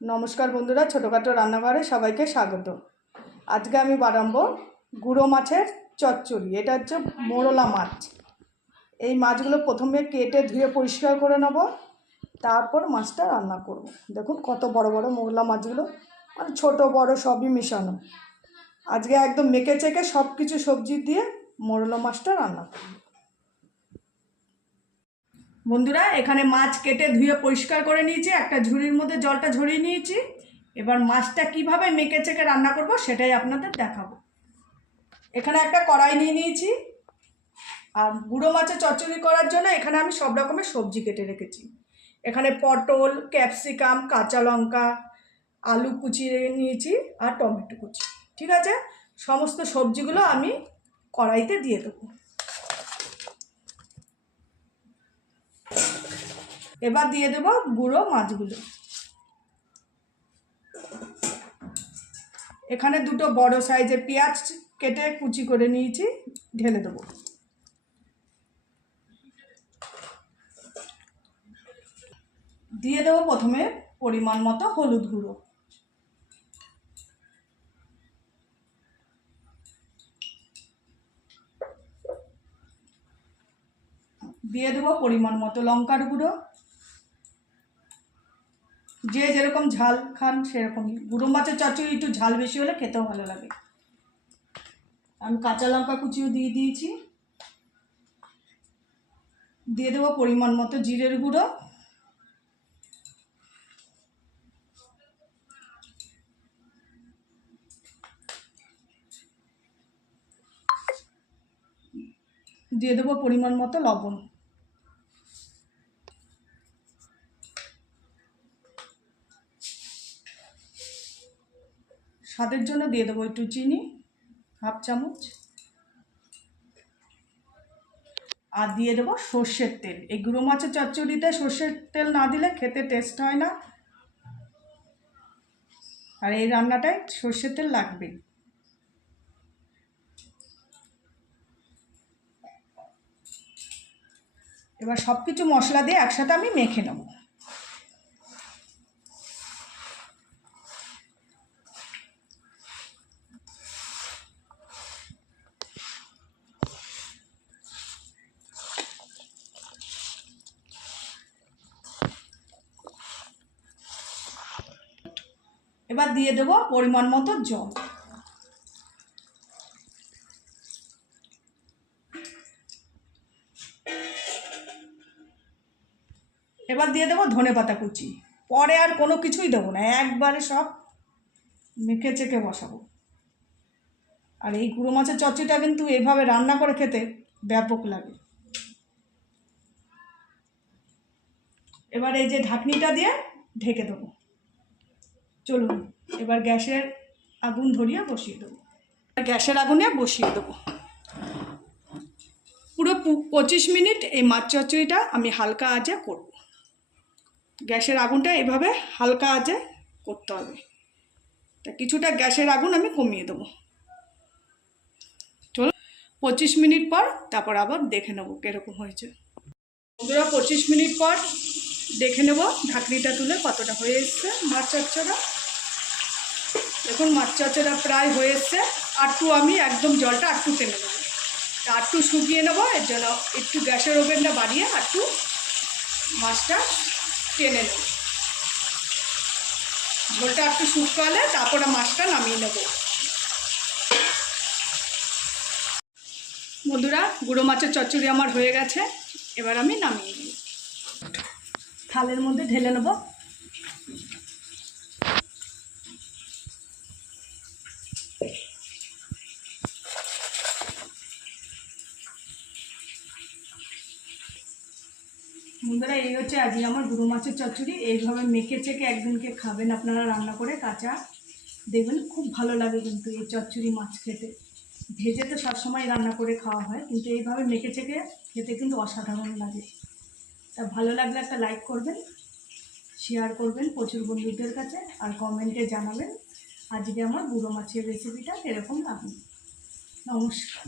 নমস্কার বন্ধুরা, ছোটোখাটো রান্নাঘরে সবাইকে স্বাগত। আজকে আমি বানাবো গুঁড়ো মাছের চচ্চড়ি। এটা হচ্ছে মোরলা মাছ। এই মাছগুলো প্রথমে কেটে ধুয়ে পরিষ্কার করে নেব, তারপর মাছটা রান্না করব। দেখুন কত বড় বড় মোরলা মাছগুলো, মানে ছোটো বড় সবই মেশানো। আজকে একদম মেখে চেকে সব কিছু সবজি দিয়ে মোরলা মাছটা রান্না করব। বন্ধুরা, এখানে মাছ কেটে ধুয়ে পরিষ্কার করে নিয়েছি, একটা ঝুড়ির মধ্যে জলটা ঝরিয়ে নিয়েছি। এবার মাছটা কিভাবে মেখে চেকে রান্না করব সেটাই আপনাদের দেখাবো। এখানে একটা কড়াই নিয়ে নিয়েছি, আর গুঁড়ো মাছের চচ্চড়ি করার জন্য এখানে আমি সব রকমের সবজি কেটে রেখেছি। এখানে পটল, ক্যাপসিকাম, কাঁচা লঙ্কা, আলু কুচিয়ে নিয়েছি আর টমেটো কুচি। ঠিক আছে, সমস্ত সবজিগুলো আমি কড়াইতে দিয়ে দেবো। এবার দিয়ে দেবো গুঁড়ো মাছগুলো। এখানে দুটো বড় সাইজের পেঁয়াজ কেটে কুচি করে নিয়েছি, ঢেলে দেবো। দিয়ে দেবো প্রথমে পরিমাণ মতো হলুদ গুঁড়ো, দিয়ে দেবো পরিমাণ মতো লঙ্কার গুঁড়ো। যে যেরকম ঝাল খান সেরকমই। গুঁড়ো মাছের চচ্চড়ি একটু ঝাল বেশি হলে খেতেও ভালো লাগে। আমি কাঁচা লঙ্কা কুচিও দিয়ে দিয়েছি। দিয়ে দেবো পরিমাণ মতো জিরের গুঁড়ো, দিয়ে দেবো পরিমাণ মতো লবণ। স্বাদের জন্য দিয়ে দেবো একটু চিনি, হাফ চামচ। আর দিয়ে দেবো সর্ষের তেল। এই গুঁড়ো মাছের চচ্চড়িতে সর্ষের তেল না দিলে খেতে টেস্ট হয় না, আর এই রান্নাটায় সর্ষের তেল লাগবে। এবার সব কিছু মশলা দিয়ে একসাথে আমি মেখে নেব। এবার দিয়ে দেবো পরিমাণ মতো জল। এবার দিয়ে দেবো ধনেপাতা কুচি। পরে আর কোনো কিছুই দেবো না, একবারে সব মেখে চেকে বসাবো। আর এই গুঁড়ো মাছের চচ্চড়িটা কিন্তু এইভাবে রান্না করে খেতে ব্যাপক লাগে। এবার এই যে ঢাকনিটা দিয়ে ঢেকে দেবো। চলুন এবার গ্যাসের আগুন ধরিয়ে বসিয়ে দেবো। গ্যাসের আগুনে বসিয়ে দেবো। পুরো 25 মিনিট এই মাছ চচ্চড়িটা আমি হালকা আঁচে করব। গ্যাসের আগুনটা এভাবে হালকা আঁচে করতে হবে। তা কিছুটা গ্যাসের আগুন আমি কমিয়ে দেবো। চলো 25 মিনিট পর তারপর আবার দেখে নেবো কীরকম হয়েছে। বন্ধুরা, 25 মিনিট পর দেখে নেব ঢাকনিটা তুলে কতটা হয়ে এসছে মাছ চচ্চড়া। দেখুন মাছ চচ্চড়া প্রায় হয়ে এসছে। আরটু আমি একদম জলটা আরটু টেনে নেবো, আরটু শুকিয়ে নেবো। এর জন্য একটু গ্যাসের ওভেনটা বাড়িয়ে আরটু মাছটা টেনে নেব। ঝোলটা একটু শুকালে তারপরে মাছটা নামিয়ে নেব। বন্ধুরা, গুঁড়ো মাছের চচ্চড়ি আমার হয়ে গেছে, এবার আমি নামিয়ে নেব। থালের মধ্যে ঢেলে নেব। বন্ধুরা, এই হচ্ছে আজকে আমার গুঁড়ো মাছের চচ্চড়ি। এইভাবে মেখে চেকে একদিনকে খাবেন আপনারা রান্না করে কাঁচা, দেখবেন খুব ভালো লাগে। কিন্তু এই চচ্চড়ি মাছ খেতে ভেজে তো সবসময় রান্না করে খাওয়া হয়, কিন্তু এইভাবে মেখে চেকে খেতে কিন্তু অসাধারণ লাগে। তা ভালো লাগলে একটা লাইক করবেন, শেয়ার করবেন প্রচুর বন্ধুদের কাছে, আর কমেন্টে জানাবেন আজকে আমার গুঁড়ো মাছের রেসিপিটা এরকম লাগবে। নমস্কার।